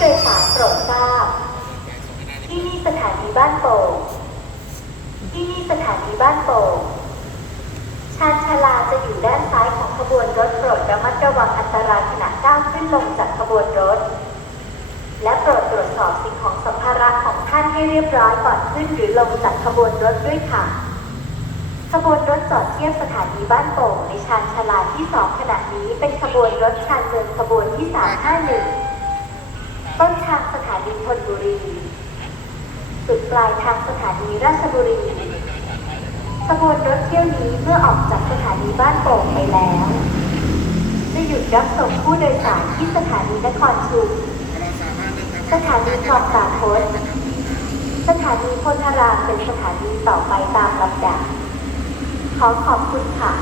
โดยสารโปรดทราบ ที่นี่สถานีบ้านโป่ง ที่นี่สถานีบ้านโป่ง ชานชาลาจะอยู่ด้านซ้ายของขบวนรถโปรดระมัดระวังอันตรายขณะก้าวขึ้นลงจากขบวนรถ และโปรดตรวจสอบสิ่งของสัมภาระของท่านให้เรียบร้อยก่อนขึ้นหรือลงจากขบวนรถด้วยค่ะขบวนรถจอดเทียบสถานีบ้านโป่งในชานชาลาที่สองขณะนี้เป็นขบวนรถชานเมืองขบวนที่ 351 ต้นทางสถานีธนบุรี สุดปลายทางสถานีราชบุรีขบวนรถเที่ยวนี้เมื่อออกจากสถานีบ้านโป่งไปแล้ว จะหยุดรับส่งผู้โดยสารที่สถานีนครชุมสถานีคลองตาคดสถานีพลธารามเป็นสถานีต่อไปตามลำดับขอขอบคุณค่ะ